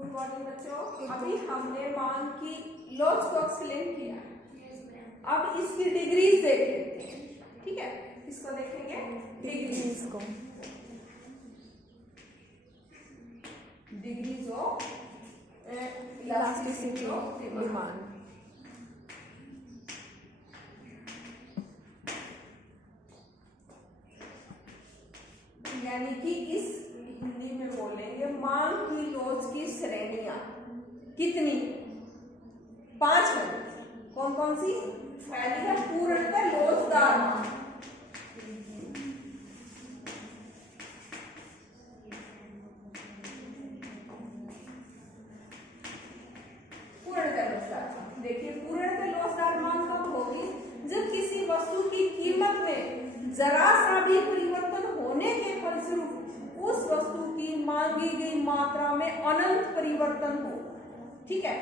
Good morning बच्चों। अभी हमने मांग की लॉज को एक्सप्लेन किया। अब इसकी डिग्रीज देख लेते हैं। ठीक है, इसको देखेंगे डिग्रीज को। Degrees of elasticity of demand. यानी कि इस हिंदी में बोलेंगे मांग की लॉज की श्रेणियां कितनी? 5 है। कौन कौन सी? पहली है पूर्णतः लोचदार मांग। पूर्णतः लोचदार मांग, देखिए पूर्णतः लोचदार मांग कब होगी? जब किसी वस्तु की कीमत में जरा सा भी परिवर्तन होने के फलस्वरूप उस वस्तु की मांगी गई मात्रा में अनंत परिवर्तन हो। ठीक है,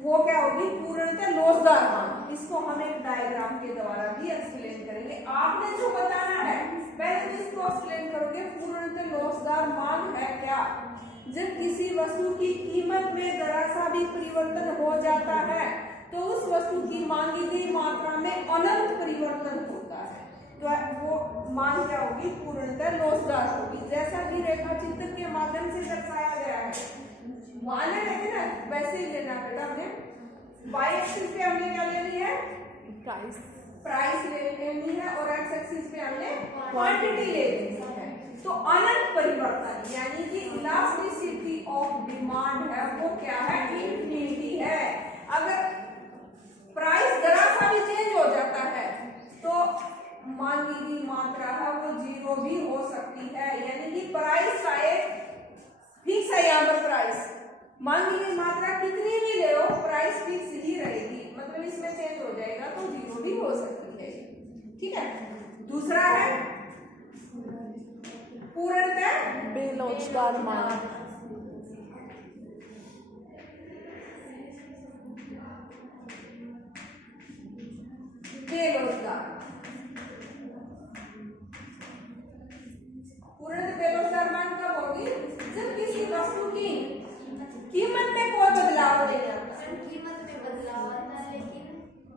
वो क्या होगी? पूर्णतः लोचदार मांग। इसको हम एक डायग्राम के द्वारा भी एक्सप्लेन करेंगे। आपने जो बताना है पहले तो इसको एक्सप्लेन करोगे। पूर्णतः लोचदार मांग है क्या? जब किसी वस्तु की कीमत में जरा सा भी परिवर्तन हो जाता है तो उस वस्तु की मांगी गई मात्रा में अनंत परिवर्तन होता है, तो वो मांग क्या होगी? पूर्णतः लोचदार होगी। जैसा कि रेखा चित्र के माध्यम से दर्शाया गया है, मान लेते ना, वैसे ही लेना बेटा। हमने वाई एक्सिस पे हमने क्या लेनी है? प्राइस लेनी है, और एक्स एक्सिस पे हमने क्वांटिटी लेनी है। तो अनंत परिवर्तन यानी कि इलास्टिसिटी ऑफ डिमांड है वो क्या है? इनफिनिटी है। अगर प्राइस जरा सा भी चेंज हो जाता है तो मांगी गई मात्रा है वो 0 भी हो सकती है। यानी कि प्राइस का एक फिक्स है। यहाँ पर प्राइस मांगी गई मात्रा कितनी भी ले हो, प्राइस फिक्स ही रहेगी। मतलब इसमें चेंज हो जाएगा तो 0 भी हो सकती है। ठीक है, दूसरा है पूर्णतः बेलोचदार मांग। बेलोचदार पूर्णतः बेलोचदार मांग कब होगी? जब किसी वस्तु की कीमत में कोई बदलाव नहीं आता। कीमत में बदलाव आता है, लेकिन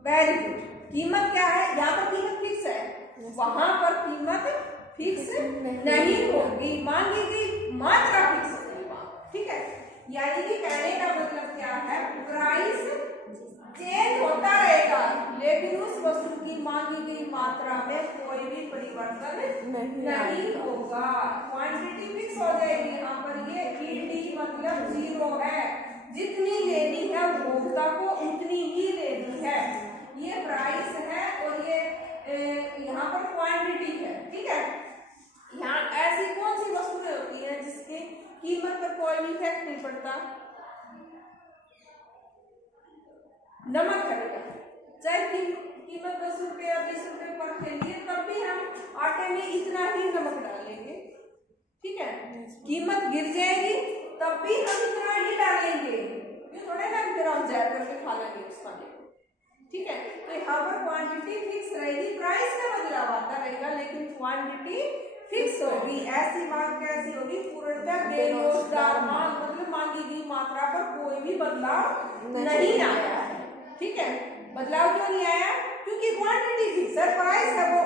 वेरी गुड। कीमत क्या है? यहाँ पर कीमत फिक्स है, वहां पर कीमत फिक्स नहीं होगी, मांगी गई मात्रा फिक्स होगी। ठीक है, यानी कि कहने का मतलब क्या है? प्राइस चेंज होता रहेगा लेकिन उस वस्तु की मांगी गई मात्रा में कोई भी परिवर्तन नहीं होगा। क्वांटिटी फिक्स हो जाएगी। यहाँ पर ये ईडी मतलब 0 है। जितनी लेनी है उपभोक्ता को उतनी ही लेनी है। ये प्राइस है और ये यहाँ पर क्वांटिटी है। ठीक है, यहाँ ऐसी कौन सी वस्तुएं होती हैं जिसकी कीमत पर कोई भी इफेक्ट नहीं पड़ता? नमक है बेटा। चाहे कीमत 10 रुपये या 20 रुपये पर थैली है, तब भी हम आटे में इतना ही नमक डालेंगे। ठीक है, कीमत गिर जाएगी तब भी हम इतना ही डालेंगे। ये थोड़े ना फिर हम जैर करके खा लेंगे उस खाने को। ठीक है, तो यहाँ पर क्वांटिटी फिक्स रहेगी, प्राइस में बदलाव आता रहेगा लेकिन क्वांटिटी फिक्स होगी। ऐसी मांग कैसी होगी? पूर्णतः बेलोचदार मांग। मतलब मांगी गई मात्रा पर कोई भी बदलाव नहीं आया है। ठीक है, बदलाव क्यों नहीं आया? क्योंकि क्वांटिटी फिक्स है, प्राइस है वो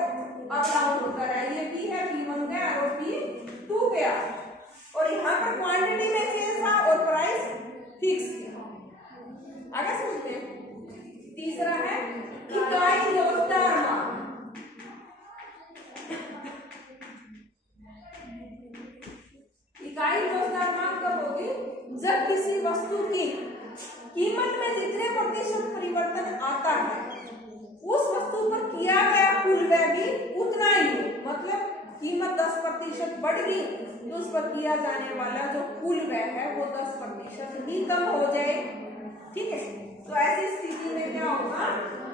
अप डाउन होता रहा। ये P है, P1 गया और P2 गया, और यहाँ पर क्वांटिटी में चेंज था और प्राइस फिक्स था। आगे समझते हैं। तीसरा है इकाई लोचदार मांग। इकाई लोचदार मांग कब होगी? जब किसी वस्तु की कीमत में जितने प्रतिशत परिवर्तन आता है उस वस्तु पर किया गया कुल व्यय भी उतना ही हो। मतलब कीमत 10% बढ़ गई तो उस पर किया जाने वाला जो कुल व्यय है वो 10% ही कम हो जाए। ठीक है, तो ऐसी स्थिति में क्या होगा?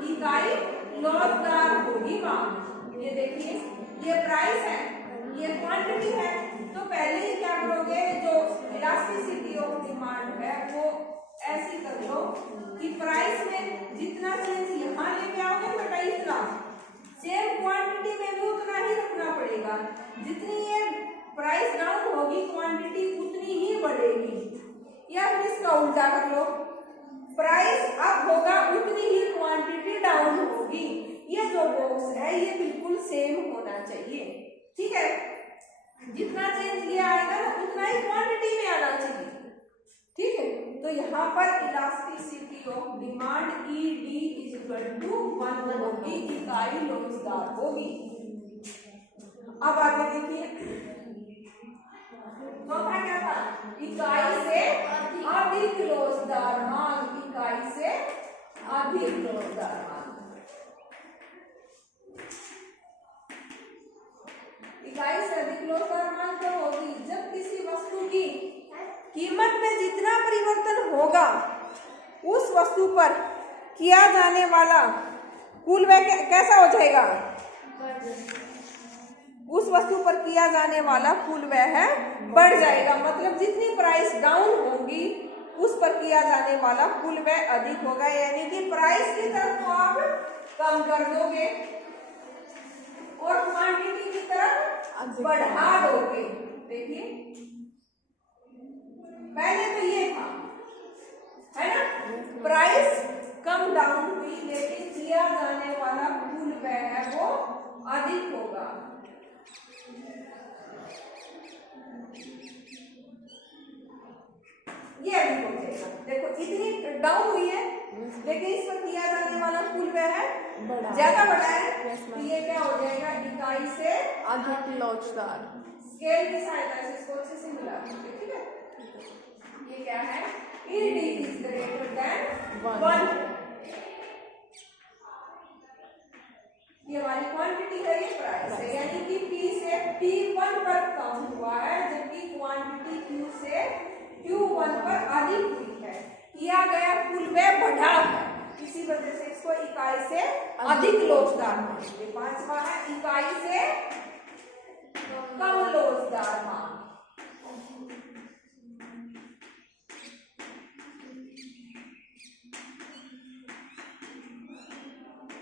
इकाई लोचदार होगी मांग। ये देखिए, ये प्राइस है, ये क्वांटिटी है। तो पहले ही क्या करोगे? जो इलास्टिसिटी ऑफ डिमांड है वो ऐसी कर लो कि प्राइस में जितना चेंज यहाँ लेके आओगे बेटा इतना, सेम क्वांटिटी में भी उतना ही रखना पड़ेगा। जितनी ये प्राइस डाउन होगी क्वांटिटी उतनी ही बढ़ेगी। या फिर इसका उल्टा कर लो, प्राइस अप होगा उतनी ही क्वांटिटी डाउन होगी। ये जो बॉक्स है ये बिल्कुल सेम होना चाहिए, ठीक है। जितना चेंज ये आएगा ना उतना ही क्वांटिटी में आना चाहिए, ठीक है। तो यहाँ पर इलास्टिसिटी ऑफ डिमांड ED = 1 होगी, इकाई लोचदार होगी। अब आगे देखिए चौथा क्या था, इकाई से अधिक लोचदार मांग, इकाई से अधिक लोचदार मांग। इकाई से अधिक लोचदार मांग कब होगी, जब किसी वस्तु की कीमत में जितना परिवर्तन होगा उस वस्तु पर किया जाने वाला कुल व्यय कैसा हो जाएगा, उस वस्तु पर किया जाने वाला कुल व्यय है बढ़ जाएगा। मतलब जितनी प्राइस डाउन होगी उस पर किया जाने वाला कुल व्यय अधिक होगा, यानी कि प्राइस की तरफ तो आप कम कर दोगे और क्वांटिटी की तरफ बढ़ा दोगे। देखिए पहले तो ये था, है ना, प्राइस कम डाउन हुई लेकिन किया जाने वाला कुल व्यय है वो अधिक होगा। ये अधिक हो जाएगा। देखो इतनी डाउन हुई है लेकिन इस पर किया जाने वाला कुल व्यय है ज्यादा बढ़ा है, तो ये क्या हो जाएगा, इकाई से अधिक लोचदार। स्केल की सहायता से इसको अच्छे से मिला देंगे, ठीक है। ये क्या है, ED > 1। ये हमारी क्वांटिटी है, ये प्राइस है, यानी कि P से P1 पर कम हुआ है जबकि क्वांटिटी Q से Q1 पर अधिक हुई है। किया गया कुल व्यय बढ़ा है, इसी वजह से इसको इकाई से अधिक लोचदार मांग। पांचवा है इकाई से कम लोचदार मांग।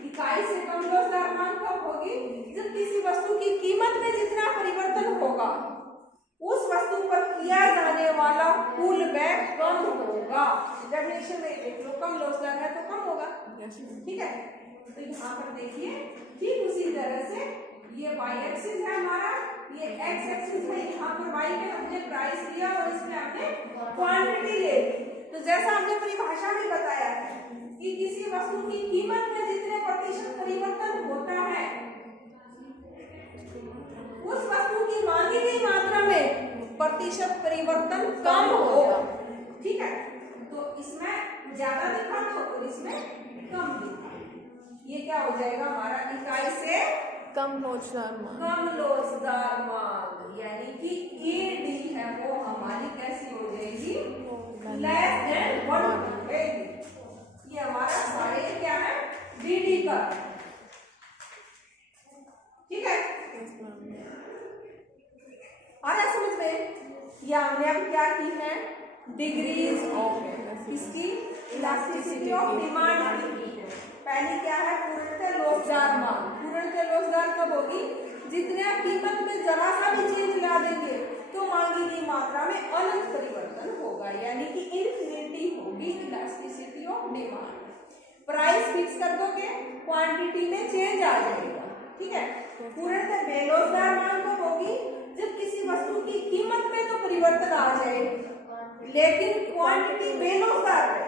इकाई से कम लोचदार मांग कब होगी, जब किसी वस्तु की कीमत में जितना परिवर्तन होगा उस वस्तु पर किया जाने वाला कुल व्यय कम होगा। डेफिनेशन में देख लो, कम लोचदार है तो कम होगा, ठीक है। तो यहाँ पर देखिए ठीक उसी तरह से ये y एक्सिस है हमारा, ये x एक्सिस है, यहाँ पर y पे हमने प्राइस लिया और इसमें हमने क्वांटिटी ले ली। तो जैसा हमने परिभाषा में बताया है कि किसी वस्तु की कीमत में जितने प्रतिशत परिवर्तन होता है उस वस्तु की मांगी गई मात्रा में प्रतिशत परिवर्तन कम होगा, ठीक है। तो इसमें ज्यादा दिखा तो इसमें कम दिखा, ये क्या हो जाएगा हमारा, इकाई से कम लोचदार मांग। कम लोचदार मांग, यानी कि ED है वो हमारी कैसी हो जाएगी, <<1 हो जाएगी। ये हमारा सारे क्या है, DD का, ठीक है। आ रहा समझ में, या हमने अब क्या की है, डिग्रीज ऑफ इसकी इलास्टिसिटी ऑफ डिमांड की है। पहली क्या है, पूर्णतः लोचदार मांग। पूर्णतः लोचदार कब होगी, जितने कीमत में जरा सा भी चेंज ला देंगे तो मांगी गई मात्रा में अनंत परिवर्तन होगा, यानी कि इनफिनिटी होगी elasticity of demand. Price fix कर दोगे, क्वांटिटी में चेंज आ जाएगा, ठीक है। पूर्णतः बेलोचदार मांग कब होगी, जब किसी वस्तु की कीमत में तो परिवर्तन आ जाए लेकिन क्वांटिटी बेलोचदार रहे,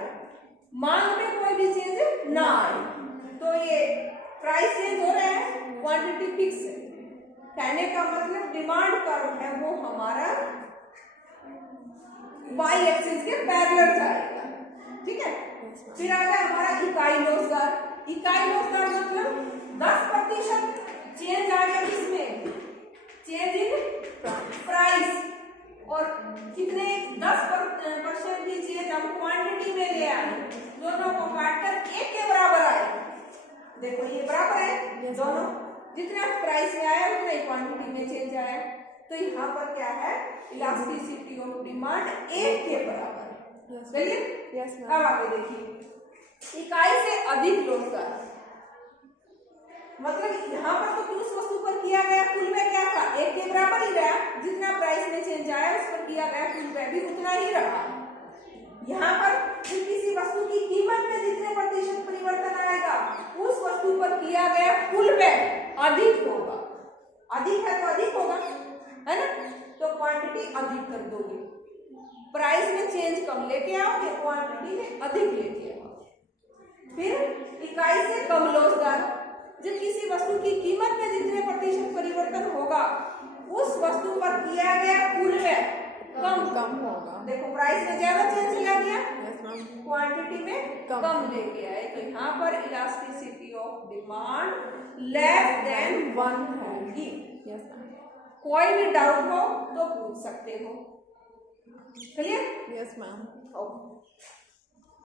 मांग में कोई भी चेंज ना आए। तो ये प्राइस चेंज हो रहा है, क्वांटिटी फिक्स है, कहने का मतलब डिमांड कर्व है वो हमारा y एक्सिस के पैरेलल जाएगा, ठीक है। फिर आ गया हमारा इकाई लोचदार। इकाई लोचदार मतलब 10% चेंज आ गया, किसमें, चेंज इन प्राइस, और कितने 10% की चेंज हम क्वांटिटी में ले आए, दोनों को काटकर 1 के बराबर आए। देखो ये बराबर है दोनों, जितना प्राइस में आया उतना ही क्वांटिटी में चेंज आया। तो यहाँ पर क्या है, इलास्टिसिटी ऑफ डिमांड 1 के बराबर है। चलिए अब आगे देखिए, इकाई से अधिक लोचदार मतलब यहाँ पर तो उस वस्तु पर किया गया कुल व्यय क्या था, 1 के बराबर ही रहा, जितना प्राइस में चेंज आया उस पर किया गया कुल व्यय भी उतना ही रहा। यहाँ पर जो किसी वस्तु की कीमत में जितने प्रतिशत परिवर्तन आएगा उस वस्तु पर किया गया कुल व्यय अधिक होगा। अधिक है तो अधिक होगा, है ना, तो क्वांटिटी अधिक कर दोगे। प्राइस में चेंज कम लेके आओगे, क्वांटिटी में अधिक लेके आओगे। फिर इकाई से कम लॉसदार, जब किसी वस्तु की कीमत में जितने प्रतिशत परिवर्तन होगा उस वस्तु पर किया गया कुल व्यय कम होगा। देखो प्राइस में ज्यादा चेंज लिया गया, यस मैम, क्वांटिटी में कम लेके आए, तो यहाँ पर elasticity of demand less than 1 होगी। यस मैम, कोई भी डाउट हो तो पूछ सकते हो। क्लियर? Yes ma'am. ओके।